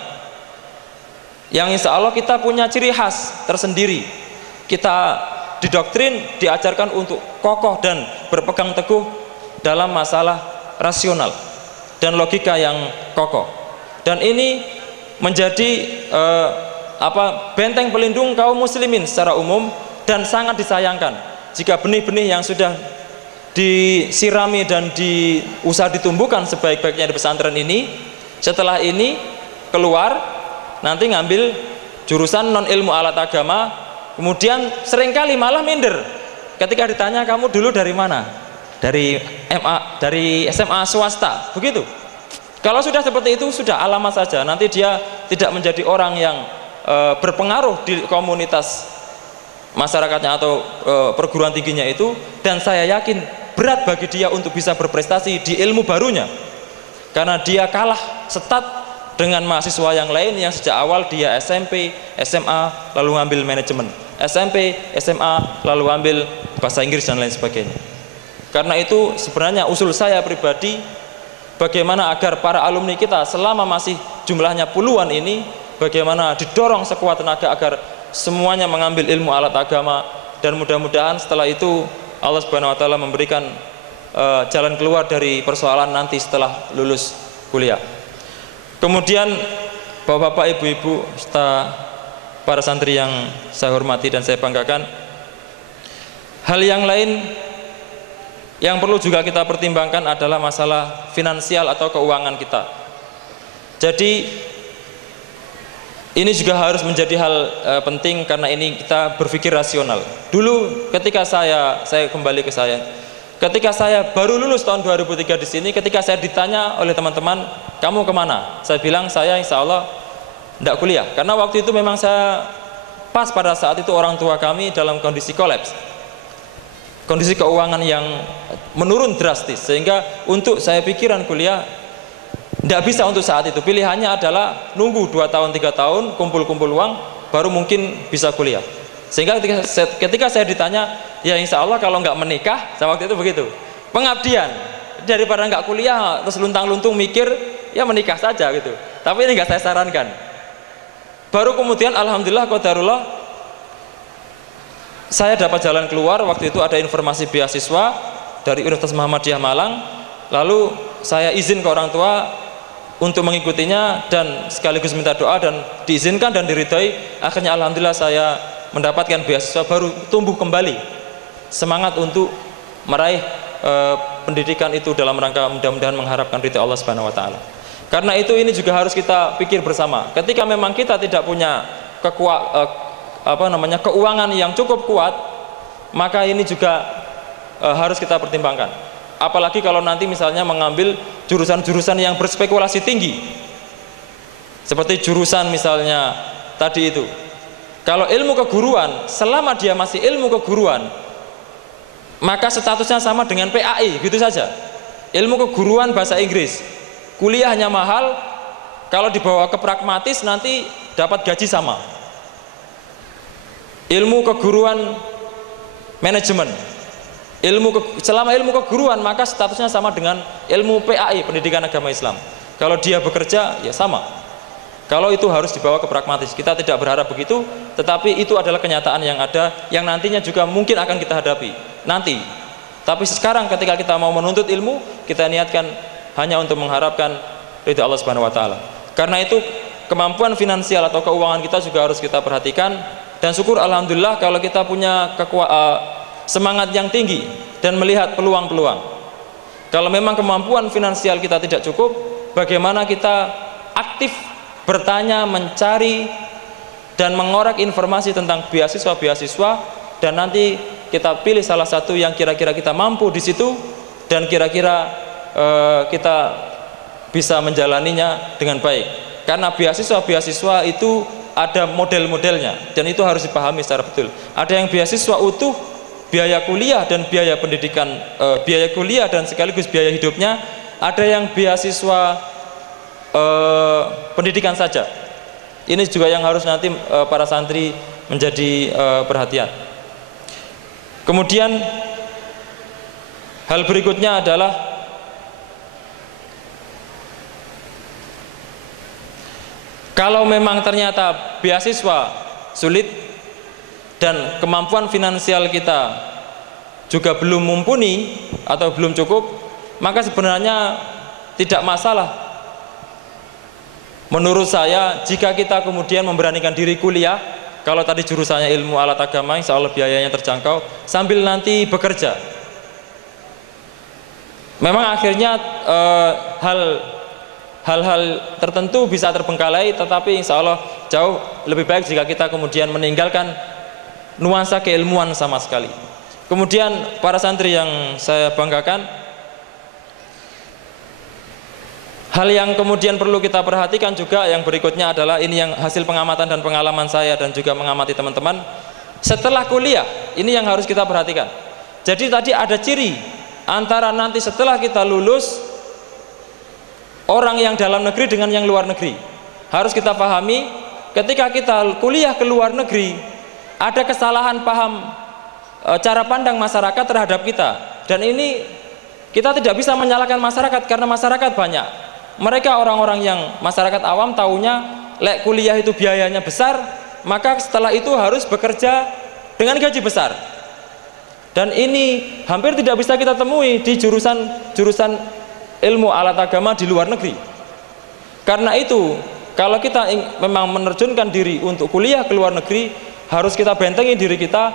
Yang insya Allah kita punya ciri khas tersendiri. Kita didoktrin, diajarkan untuk kokoh dan berpegang teguh dalam masalah rasional dan logika yang kokoh. Dan ini menjadi benteng pelindung kaum muslimin secara umum, dan sangat disayangkan jika benih-benih yang sudah disirami dan usaha ditumbuhkan sebaik-baiknya di pesantren ini, setelah ini keluar nanti ngambil jurusan non ilmu alat agama, kemudian seringkali malah minder ketika ditanya, kamu dulu dari mana? Dari SMA swasta, begitu. Kalau sudah seperti itu, sudah alamat saja, nanti dia tidak menjadi orang yang berpengaruh di komunitas masyarakatnya atau perguruan tingginya itu. Dan saya yakin berat bagi dia untuk bisa berprestasi di ilmu barunya, karena dia kalah setat dengan mahasiswa yang lain yang sejak awal dia SMP, SMA lalu ngambil manajemen, SMP, SMA lalu ambil bahasa Inggris dan lain sebagainya. Karena itu sebenarnya usul saya pribadi, bagaimana agar para alumni kita selama masih jumlahnya puluhan ini, bagaimana didorong sekuat tenaga agar semuanya mengambil ilmu alat agama, dan mudah-mudahan setelah itu Allah Subhanahu wa taala memberikan jalan keluar dari persoalan nanti setelah lulus kuliah. Kemudian Bapak-bapak, ibu-ibu, serta para santri yang saya hormati dan saya banggakan, hal yang lain yang perlu juga kita pertimbangkan adalah masalah finansial atau keuangan kita. Jadi ini juga harus menjadi hal penting, karena ini kita berpikir rasional. Dulu ketika saya kembali ke saya, ketika saya baru lulus tahun 2003 di sini, ketika saya ditanya oleh teman-teman, kamu kemana? Saya bilang saya insya Allah tidak kuliah, karena waktu itu memang saya pas pada saat itu orang tua kami dalam kondisi kolaps, kondisi keuangan yang menurun drastis, sehingga untuk saya pikiran kuliah tidak bisa untuk saat itu. Pilihannya adalah nunggu 2 tahun 3 tahun kumpul-kumpul uang baru mungkin bisa kuliah. Sehingga ketika saya ditanya, ya insya Allah kalau nggak menikah, saya waktu itu begitu, pengabdian, daripada nggak kuliah terus luntang-luntung mikir, ya menikah saja gitu. Tapi ini nggak saya sarankan. Baru kemudian alhamdulillah qadarullah saya dapat jalan keluar. Waktu itu ada informasi beasiswa dari Universitas Muhammadiyah Malang, lalu saya izin ke orang tua untuk mengikutinya dan sekaligus minta doa, dan diizinkan dan diridhoi. Akhirnya alhamdulillah saya mendapatkan beasiswa, baru tumbuh kembali semangat untuk meraih pendidikan itu dalam rangka mudah-mudahan mengharapkan ridha Allah Subhanahu wa taala. Karena itu ini juga harus kita pikir bersama. Ketika memang kita tidak punya keuangan yang cukup kuat, maka ini juga harus kita pertimbangkan. Apalagi kalau nanti misalnya mengambil jurusan-jurusan yang berspekulasi tinggi, seperti jurusan misalnya tadi itu. Kalau ilmu keguruan, selama dia masih ilmu keguruan, maka statusnya sama dengan PAI, gitu saja. Ilmu keguruan bahasa Inggris, kuliahnya mahal, kalau dibawa ke pragmatis nanti dapat gaji sama. Ilmu keguruan manajemen, selama ilmu keguruan maka statusnya sama dengan ilmu PAI, pendidikan agama Islam. Kalau dia bekerja ya sama. Kalau itu harus dibawa ke pragmatis, kita tidak berharap begitu, tetapi itu adalah kenyataan yang ada, yang nantinya juga mungkin akan kita hadapi nanti. Tapi sekarang ketika kita mau menuntut ilmu, kita niatkan hanya untuk mengharapkan ridha Allah Subhanahu wa taala. Karena itu kemampuan finansial atau keuangan kita juga harus kita perhatikan, Dan syukur alhamdulillah kalau kita punya semangat yang tinggi dan melihat peluang-peluang. Kalau memang kemampuan finansial kita tidak cukup, bagaimana kita aktif bertanya, mencari dan mengorek informasi tentang beasiswa-beasiswa, dan nanti kita pilih salah satu yang kira-kira kita mampu di situ dan kira-kira kita bisa menjalaninya dengan baik. Karena beasiswa-beasiswa itu ada model-modelnya dan itu harus dipahami secara betul. Ada yang beasiswa utuh, biaya kuliah dan biaya pendidikan, biaya kuliah dan sekaligus biaya hidupnya. Ada yang beasiswa pendidikan saja. Ini juga yang harus nanti para santri menjadi perhatian. Kemudian hal berikutnya adalah kalau memang ternyata beasiswa sulit dan kemampuan finansial kita juga belum mumpuni atau belum cukup, maka sebenarnya tidak masalah. Menurut saya, jika kita kemudian memberanikan diri kuliah, kalau tadi jurusannya ilmu alat agama, insya Allah biayanya terjangkau, sambil nanti bekerja. Memang akhirnya hal-hal tertentu bisa terbengkalai, tetapi insya Allah jauh lebih baik jika kita kemudian meninggalkan nuansa keilmuan sama sekali. Kemudian para santri yang saya banggakan, hal yang kemudian perlu kita perhatikan juga yang berikutnya adalah ini yang hasil pengamatan dan pengalaman saya dan juga mengamati teman-teman. Setelah kuliah, ini yang harus kita perhatikan. Jadi tadi ada ciri antara nanti setelah kita lulus, orang yang dalam negeri dengan yang luar negeri. Harus kita pahami, ketika kita kuliah ke luar negeri, ada kesalahan paham cara pandang masyarakat terhadap kita. Dan ini kita tidak bisa menyalahkan masyarakat, karena masyarakat banyak. Mereka orang-orang yang masyarakat awam taunya lek kuliah itu biayanya besar, maka setelah itu harus bekerja dengan gaji besar. Dan ini hampir tidak bisa kita temui di jurusan ilmu alat agama di luar negeri. Karena itu, kalau kita memang menerjunkan diri untuk kuliah ke luar negeri, harus kita bentengi diri kita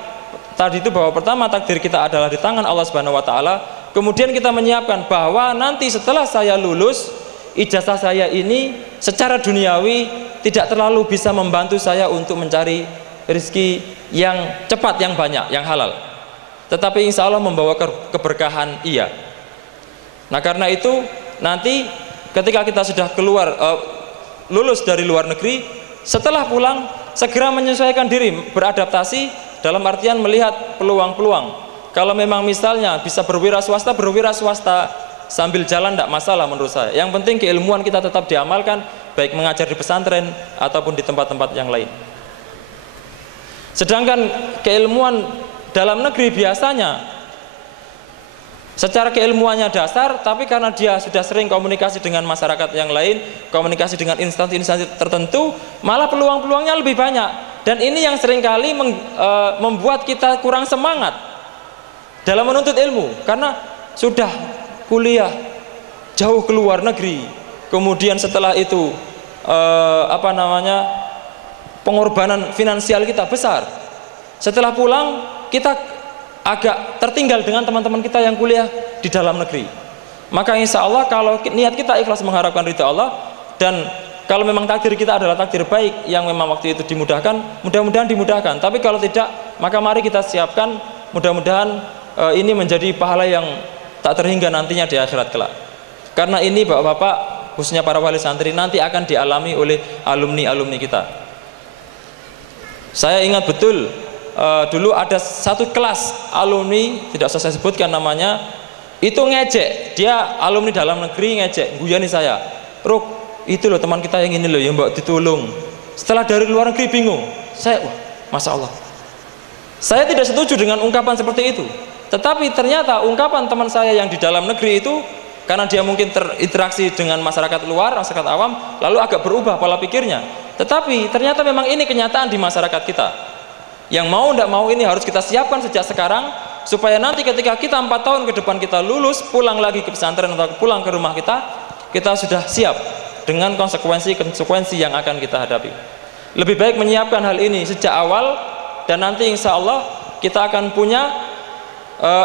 tadi itu, bahwa pertama takdir kita adalah di tangan Allah Subhanahu wa taala. Kemudian kita menyiapkan bahwa nanti setelah saya lulus, ijazah saya ini secara duniawi tidak terlalu bisa membantu saya untuk mencari rezeki yang cepat, yang banyak, yang halal. Tetapi insya Allah membawa keberkahan, iya. Nah karena itu nanti ketika kita sudah keluar lulus dari luar negeri, setelah pulang segera menyesuaikan diri, beradaptasi dalam artian melihat peluang-peluang. Kalau memang misalnya bisa berwira swasta sambil jalan tidak masalah menurut saya. Yang penting keilmuan kita tetap diamalkan, baik mengajar di pesantren ataupun di tempat-tempat yang lain. Sedangkan keilmuan dalam negeri biasanya secara keilmuannya dasar, tapi karena dia sudah sering komunikasi dengan masyarakat yang lain, komunikasi dengan instansi-instansi tertentu, malah peluang-peluangnya lebih banyak. Dan ini yang seringkali membuat kita kurang semangat dalam menuntut ilmu, karena sudah kuliah jauh ke luar negeri, kemudian setelah itu pengorbanan finansial kita besar. Setelah pulang kita agak tertinggal dengan teman-teman kita yang kuliah di dalam negeri. Maka insya Allah kalau niat kita ikhlas mengharapkan ridha Allah, dan kalau memang takdir kita adalah takdir baik yang memang waktu itu dimudahkan, mudah-mudahan dimudahkan. Tapi kalau tidak, maka mari kita siapkan, mudah-mudahan ini menjadi pahala yang tak terhingga nantinya di akhirat kelak. Karena ini bapak-bapak, khususnya para wali santri, nanti akan dialami oleh alumni-alumni kita. Saya ingat betul, dulu ada satu kelas alumni, tidak usah saya sebutkan namanya, itu ngejek, dia alumni dalam negeri ngejek, guyani saya, Ruk, itu loh teman kita yang ini loh yang mbak ditolong. Setelah dari luar negeri bingung, saya, wah, masya Allah. Saya tidak setuju dengan ungkapan seperti itu. Tetapi ternyata ungkapan teman saya yang di dalam negeri itu, karena dia mungkin terinteraksi dengan masyarakat luar, masyarakat awam, lalu agak berubah pola pikirnya. Tetapi ternyata memang ini kenyataan di masyarakat kita. Yang mau tidak mau ini harus kita siapkan sejak sekarang, supaya nanti ketika kita 4 tahun ke depan kita lulus, pulang lagi ke pesantren atau pulang ke rumah kita sudah siap dengan konsekuensi yang akan kita hadapi. Lebih baik menyiapkan hal ini sejak awal, dan nanti insya Allah kita akan punya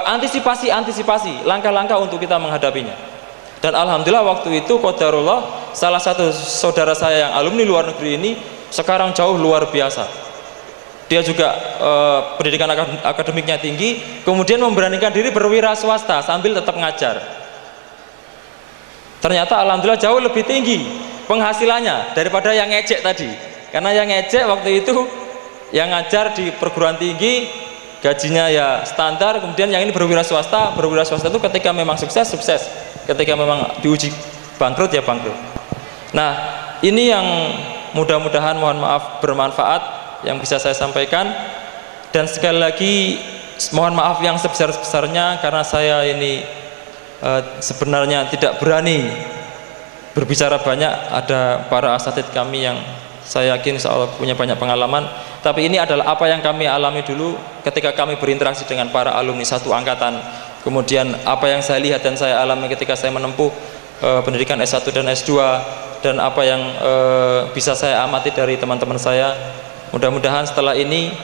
antisipasi langkah-langkah untuk kita menghadapinya. Dan alhamdulillah waktu itu qadarullah salah satu saudara saya yang alumni luar negeri ini sekarang jauh luar biasa. Dia juga pendidikan akademiknya tinggi, kemudian memberanikan diri berwira swasta sambil tetap ngajar. Ternyata alhamdulillah jauh lebih tinggi penghasilannya daripada yang ngejek tadi. Karena yang ngejek waktu itu yang ngajar di perguruan tinggi gajinya ya standar, kemudian yang ini berwira swasta itu ketika memang sukses, ketika memang diuji bangkrut ya bangkrut. Nah, ini yang mudah-mudahan mohon maaf bermanfaat yang bisa saya sampaikan, dan sekali lagi mohon maaf yang sebesar-besarnya karena saya ini sebenarnya tidak berani berbicara banyak. Ada para asatidz kami yang saya yakin insya Allah punya banyak pengalaman, tapi ini adalah apa yang kami alami dulu ketika kami berinteraksi dengan para alumni satu angkatan. Kemudian apa yang saya lihat dan saya alami ketika saya menempuh pendidikan S1 dan S2, dan apa yang bisa saya amati dari teman-teman saya. Mudah-mudahan setelah ini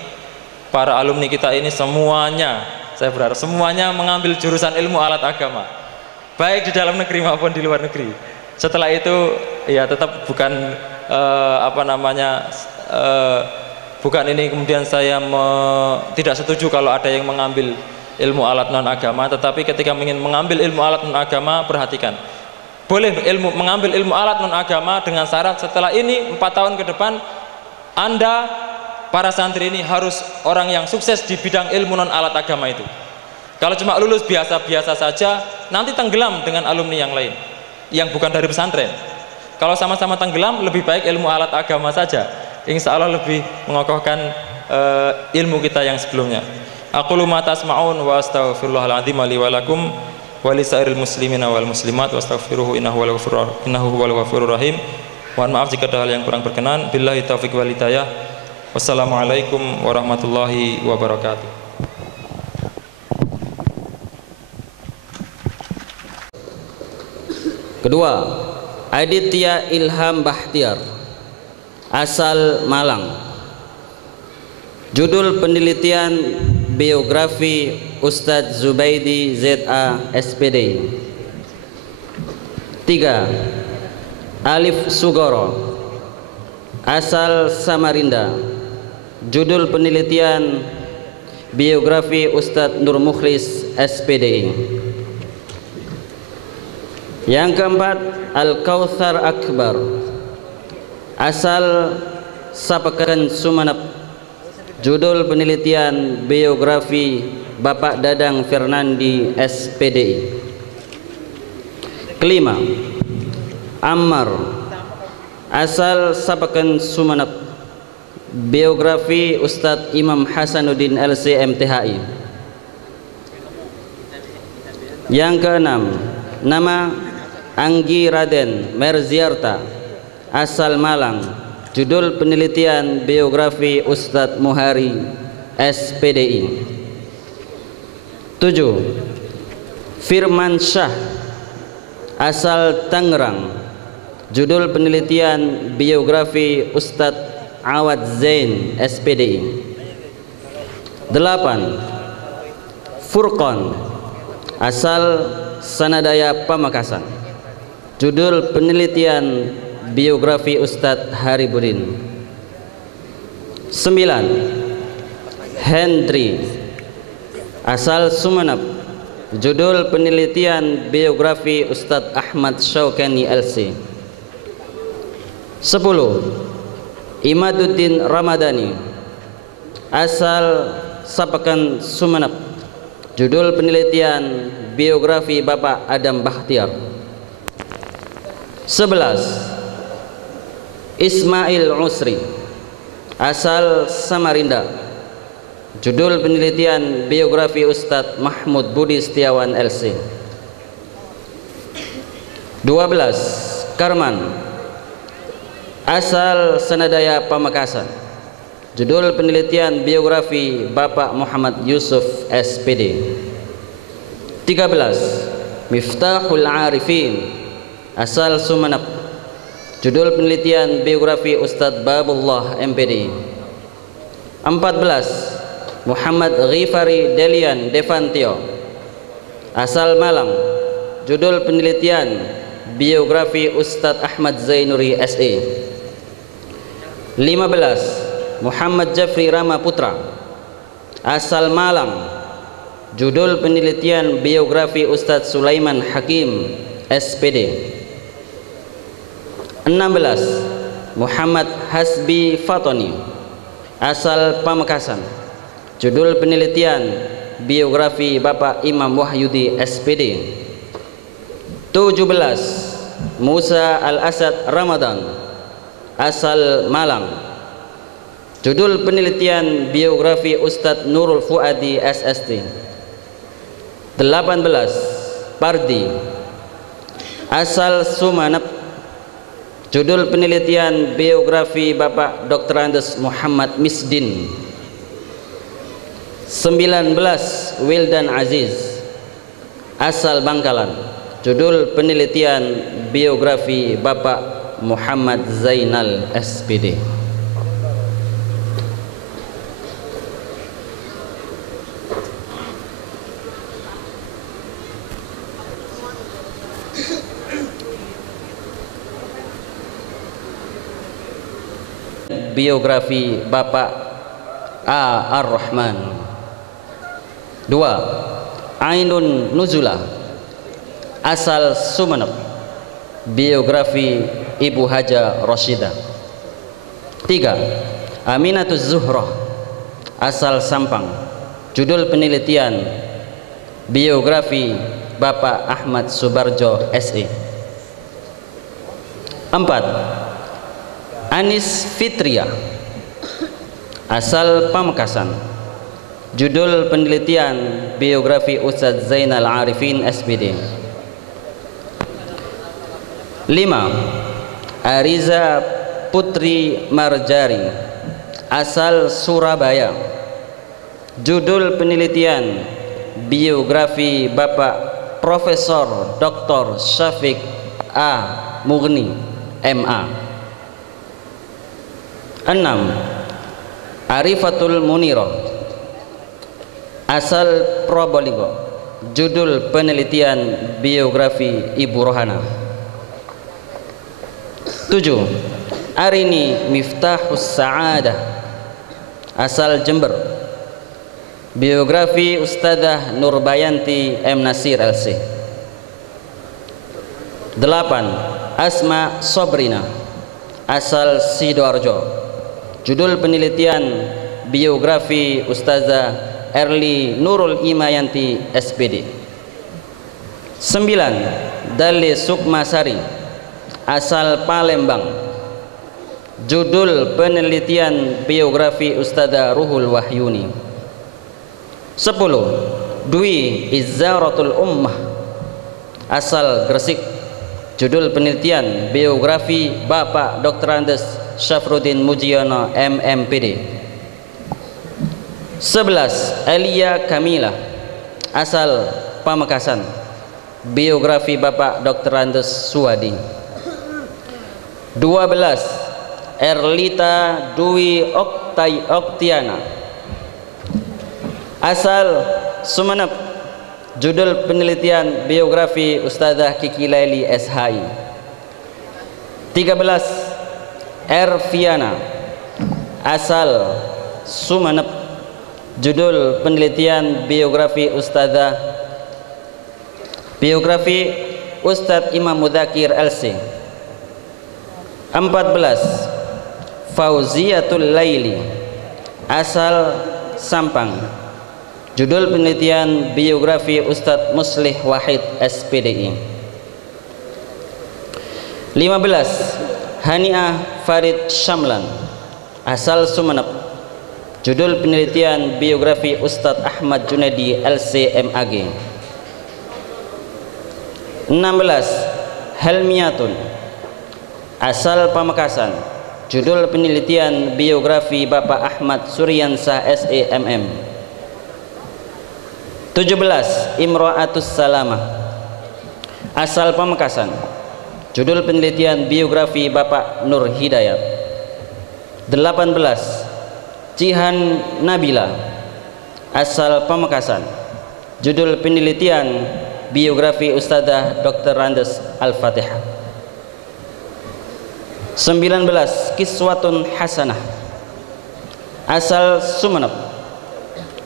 para alumni kita ini semuanya, saya berharap semuanya mengambil jurusan ilmu alat agama, baik di dalam negeri maupun di luar negeri. Setelah itu ya tetap bukan bukan ini kemudian saya tidak setuju kalau ada yang mengambil ilmu alat non agama, tetapi ketika ingin mengambil ilmu alat non agama, perhatikan, boleh mengambil ilmu alat non agama dengan syarat setelah ini 4 tahun ke depan Anda para santri ini harus orang yang sukses di bidang ilmu non alat agama itu. Kalau cuma lulus biasa-biasa saja, nanti tenggelam dengan alumni yang lain yang bukan dari pesantren. Kalau sama-sama tenggelam, lebih baik ilmu alat agama saja, insya Allah lebih mengokohkan ilmu kita yang sebelumnya. Aqulu ma tasma'un wa astaghfirullahaladzim li wa lakum wa lisairil muslimina wal muslimat wa astaghfiruhu innahu huwal ghafurur rahim. Mohon maaf jika ada hal yang kurang berkenan. Billahi taufiq wal hidayah. Wassalamualaikum warahmatullahi wabarakatuh. Kedua, Aditya Ilham Bahtiar, asal Malang. Judul penelitian biografi Ustadz Zubaidi ZA SPD. 3. Alif Sugoro, asal Samarinda. Judul penelitian biografi Ustadz Nur Mukhlis SPD. Yang keempat, Al-Kautsar Akbar, asal Sapekan Sumenep. Judul penelitian biografi Bapak Dadang Fernandi SPD. Kelima, Ammar, asal Sapekan Sumenep. Biografi Ustadz Imam Hasanuddin LC MTHI. Yang keenam, nama Anggi Raden Merziarta, asal Malang. Judul penelitian biografi Ustadz Muhari SPDI. 7. Firman Syah, asal Tangerang. Judul penelitian biografi Ustadz Awad Zain SPDI. 8. Furqan, asal Sanadaya Pamekasan. Judul penelitian biografi Ustadz Haribudin. 9. Hendri, asal Sumenep. Judul penelitian biografi Ustadz Ahmad Syaukani LC. 10. Imaduddin Ramadhani, asal Sapekan Sumenep. Judul penelitian biografi Bapak Adam Bahtiar. 11. Ismail Usri, asal Samarinda. Judul penelitian biografi Ustadz Mahmud Budi Setiawan LC. 12. Karman, asal Sanadaya Pamekasan. Judul penelitian biografi Bapak Muhammad Yusuf SPD. 13. Miftahul Arifin, asal Sumenep. Judul penelitian biografi Ustadz Babullah MPD. 14. Muhammad Ghifari Delian Devantio, asal Malang. Judul penelitian biografi Ustadz Ahmad Zainuri SE. 15. Muhammad Jafri Rama Putra, asal Malang. Judul penelitian biografi Ustadz Sulaiman Hakim SPD. 16. Muhammad Hasbi Fatoni, asal Pamekasan. Judul penelitian biografi Bapak Imam Wahyudi SPD. 17. Musa Al-Asad Ramadan, asal Malang. Judul penelitian biografi Ustadz Nurul Fuadi SST. 18. Pardi, asal Sumeneb. Judul penelitian biografi Bapak Dr. Andes Muhammad Misdin. 19. Wildan Aziz, asal Bangkalan. Judul penelitian biografi Bapak Muhammad Zainal SPD. Biografi Bapak A. Ar-Rahman. 2. Ainun Nuzula, asal Sumeneb. Biografi Ibu Haja Rashidah. 3. Aminatus Zuhrah, asal Sampang. Judul penelitian biografi Bapak Ahmad Subarjo SE. 4. Anis Fitria, asal Pamekasan. Judul penelitian biografi Ustadz Zainal Arifin SPD. 5. Ariza Putri Marjari, asal Surabaya. Judul penelitian biografi Bapak Profesor Dr. Syafiq A. Mughni MA. 6. Arifatul Muniro, asal Probolinggo. Judul penelitian biografi Ibu Rohana. 7. Arini Miftahus Sa'adah, asal Jember. Biografi Ustadzah Nurbayanti M. Nasir LC. 8. Asma Sobrina, asal Sidoarjo. Judul penelitian biografi Ustazah Erli Nurul Imayanti SPD. 9. Dali Sukmasari, asal Palembang. Judul penelitian biografi Ustazah Ruhul Wahyuni. 10. Dwi Izzaratul Ummah, asal Gresik. Judul penelitian biografi Bapak Dr. Andes Syafruddin Mujiono MMPD. 11. Elia Kamila, asal Pamekasan. Biografi Bapak Dr. Andes Suwadi. 12. Erlita Dwi Oktiana, asal Sumeneb. Judul penelitian biografi Ustadzah Kiki Laili SHI. 13. Erviana, asal Sumeneb. Judul penelitian biografi Ustadz Imam Mudakir LC. 14. Fauziatul Laili, asal Sampang. Judul penelitian biografi Ustadz Muslih Wahid SPDI. 15. Haniah Farid Syamlan, asal Sumeneb. Judul penelitian biografi Ustadz Ahmad Junedi LCMAG. 16. Helmiatun, asal Pamekasan. Judul penelitian biografi Bapak Ahmad Suryansah SEMM. 17. Imro'atus Salamah, asal Pamekasan. Judul penelitian biografi Bapak Nur Hidayat. 18. Jihan Nabila, asal Pamekasan. Judul penelitian biografi Ustadzah Dr. Andes Al-Fatihah. 19. Kiswatun Hasanah, asal Sumeneb.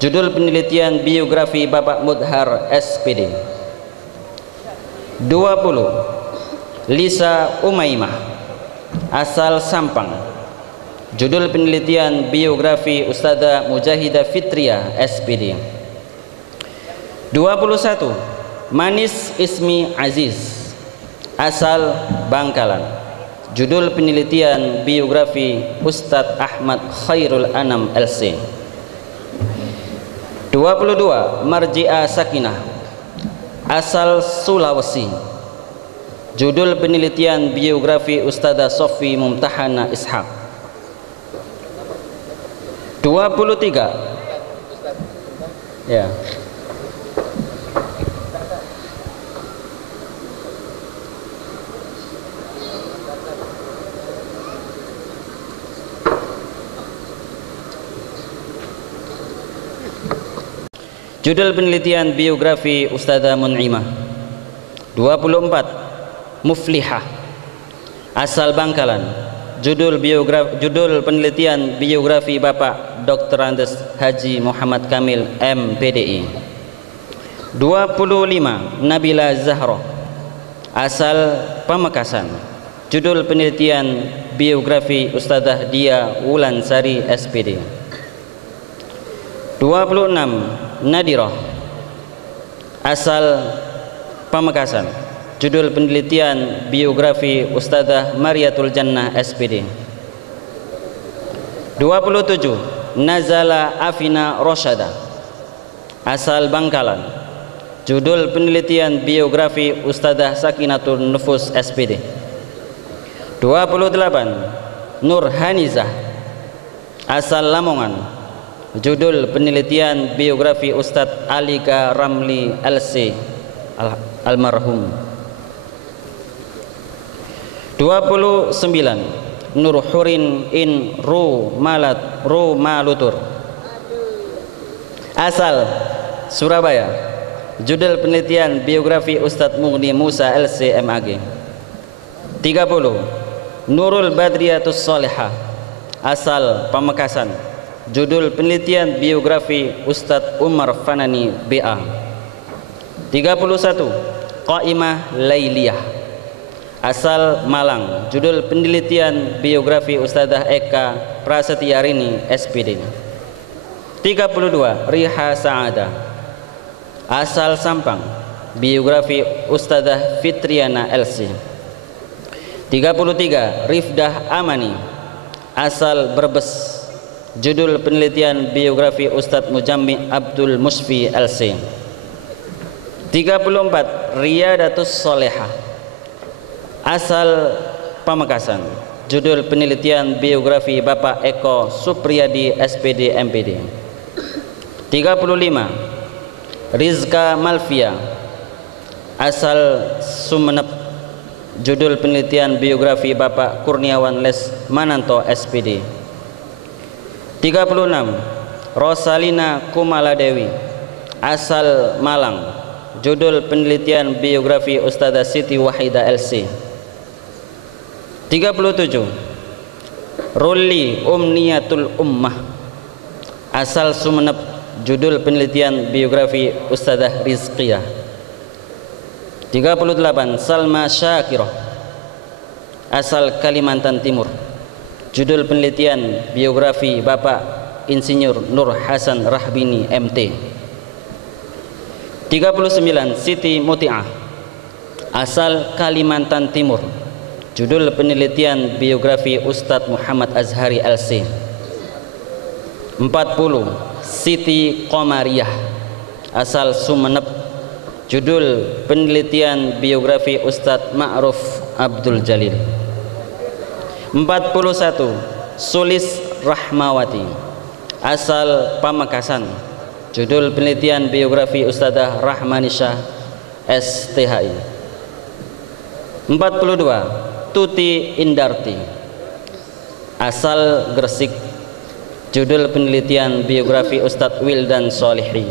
Judul penelitian biografi Bapak Mudhar SPD. 20. Lisa Umaimah, asal Sampang. Judul penelitian biografi Ustadzah Mujahidah Fitriah SPD. 21. Manis Ismi Aziz, asal Bangkalan. Judul penelitian biografi Ustadz Ahmad Khairul Anam LC. 22. Marji'ah Sakinah, asal Sulawesi. Judul penelitian biografi Ustadzah Sofi Mumtahana Ishaq. 23. Ya. Judul penelitian biografi Ustadzah Mun'imah. 24. Muflihah, asal Bangkalan. Judul penelitian biografi Bapak Dr. Andes Haji Muhammad Kamil MPDI. 25. Nabila Zahra, asal Pamekasan. Judul penelitian biografi Ustadzah Dia Wulansari SPD. 26. Nadirah, asal Pamekasan. Judul penelitian biografi Ustadzah Mariatul Jannah SPD. 27. Nazala Afina Rosyada, asal Bangkalan. Judul penelitian biografi Ustadzah Sakinatul Nufus SPD. 28. Nur Hanizah, asal Lamongan. Judul penelitian biografi Ustadz Alika Ramli LC almarhum. 29. Nur Hurin in Rumalutur, asal Surabaya. Judul penelitian biografi Ustadz Mughni Musa LC MAG. 30. Nurul Badriyatus Solihah, asal Pamekasan. Judul penelitian biografi Ustadz Umar Fanani BA. 31. Qaimah Lailiyah, asal Malang. Judul penelitian biografi Ustadzah Eka Prasetyarini SPD. 32. Riha Sa'adah, asal Sampang. Biografi Ustadzah Fitriana LC. 33. Rifdah Amani, asal Brebes. Judul penelitian biografi Ustadz Mujammi Abdul Musfi LC. 34. Riyadatus Solehah, asal Pamekasan. Judul penelitian biografi Bapak Eko Supriyadi SPD MPD. 35. Rizka Malvia, asal Sumeneb. Judul penelitian biografi Bapak Kurniawan Les Mananto SPD. 36. Rosalina Kumaladewi, asal Malang. Judul penelitian biografi Ustadzah Siti Wahidah LC. 37. Ruli Umniyatul Ummah, asal Sumeneb. Judul penelitian biografi Ustadzah Rizqiyah. 38. Salma Syakirah, asal Kalimantan Timur. Judul penelitian biografi Bapak Insinyur Nur Hasan Rahbini MT. 39. Siti Muti'ah, asal Kalimantan Timur. Judul penelitian biografi Ustadz Muhammad Azhari LC. 40. Siti Qomariyah, asal Sumeneb. Judul penelitian biografi Ustadz Ma'ruf Abdul Jalil. 41. Sulis Rahmawati, asal Pamekasan. Judul penelitian biografi Ustadzah Rahmanisha STHI. 42. Tuti Indarti, asal Gresik. Judul penelitian biografi Ustadz Wildan Solihi.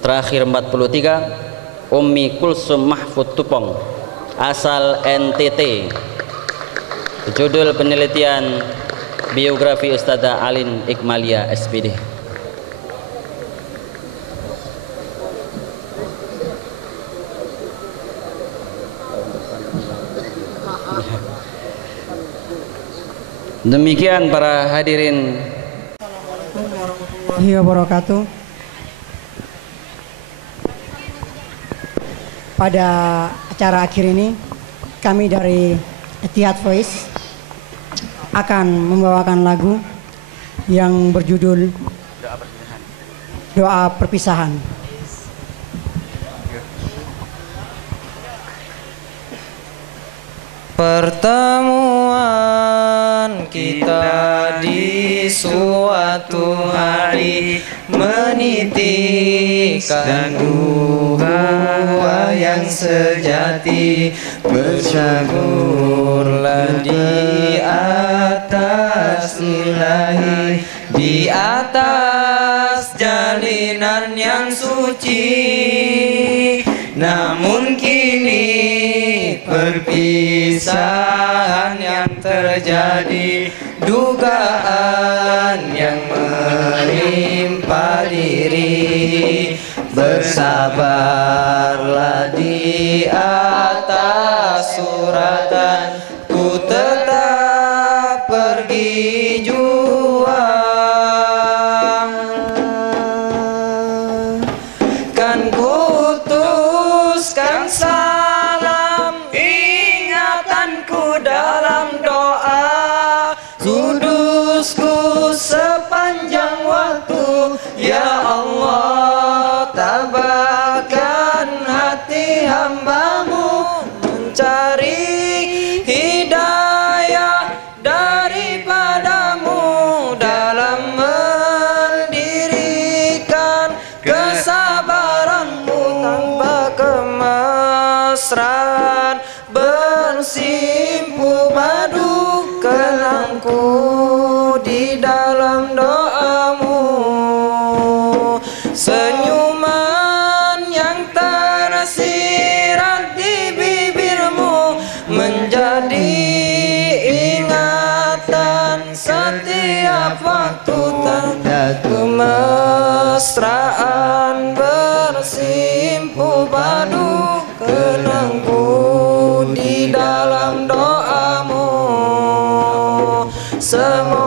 Terakhir 43, Ummi Kulsum Mahfud Tupong, asal NTT. Judul penelitian biografi Ustadzah Alin Ikmalia SPD. Demikian para hadirin wabarakatuh. Pada acara akhir ini kami dari Etihad Voice akan membawakan lagu yang berjudul Doa Perpisahan. Pertemuan kita di suatu hari menitikkan dua yang sejati, bersyukurlah di atas ilahi, di atas jalinan yang suci. Namun kini perpisahan yang terjadi, dugaan yang menimpa diri. Bersabarlah di atas suratan, ku tetap pergi juang. Kan kutuskan salam ingatanku dalam doa, sudusku sepanjang waktu. Ya Allah, tabahkan hati hambamu mencari hidayah daripadamu dalam mendirikan kesabaranmu tanpa kemesraan, bersimpu padu kenangku di dalam doamu. Senyuman yang tersirat di bibirmu menjadi ingatan setiap waktu, tanda kemesraan bersimpu padu kenangku di dalam doamu. Semua